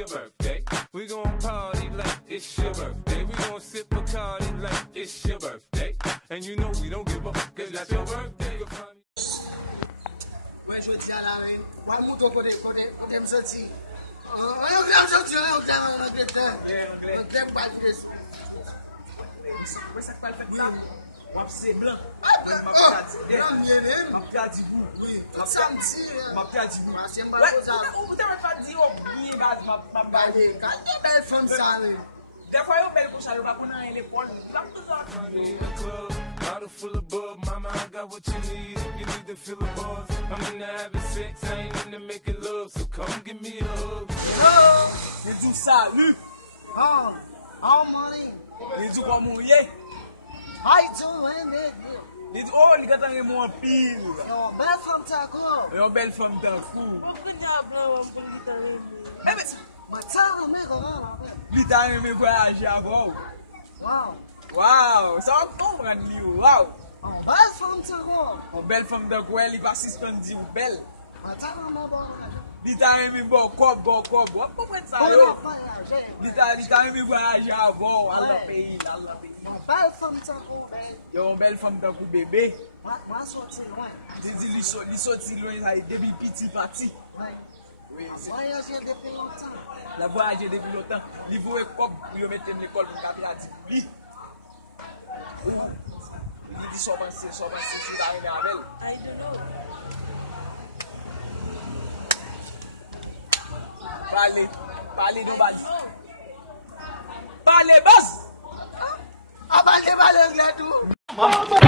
your birthday. We gon' party like it's your birthday. We gon' sip Bacardi like it's your birthday. And you know we don't give a fuck, cause that's your birthday. When je dis à la reine, moi je monte côté me sortir. On sortir, on Moi c'est blanc. Bottle full of bub, mama, I got what you need. If you need to fill the bars, I'm into having sex, I ain't into making love, so come give me a hug. Il dit salut. How money? Il dit comment il est. How you doing, nigga? Il dit oh, il gâte un mon pile. Yo, belle from Taco. Yo belle femme d'un fou. Eh mais But tell them, nigga, lui t'a aimé voyager avant. wow. Wow, ça va comprendre lui. Wow. Belle from Taco. Une belle femme d'un coin, il va suspendre ou belle. But tell them about Lui t'a aimé bon cob. On comprend ça yo. Lui t'a aimé voyager avant, à l'autre pays, belle from Taco, man. Yo, une belle femme d'un coup bébé. Moi, sorti loin. Il dit il sorti loin, ça depuis petit parti. Oui, c'est Voyager depuis longtemps. la voyager depuis longtemps. Il voit comme il mettre l'école pour capter à lui. Il dit ça va c'est sur la reine avec. I don't know. Parlez de bali. Parlez boss. Ah, parlez, là, tout.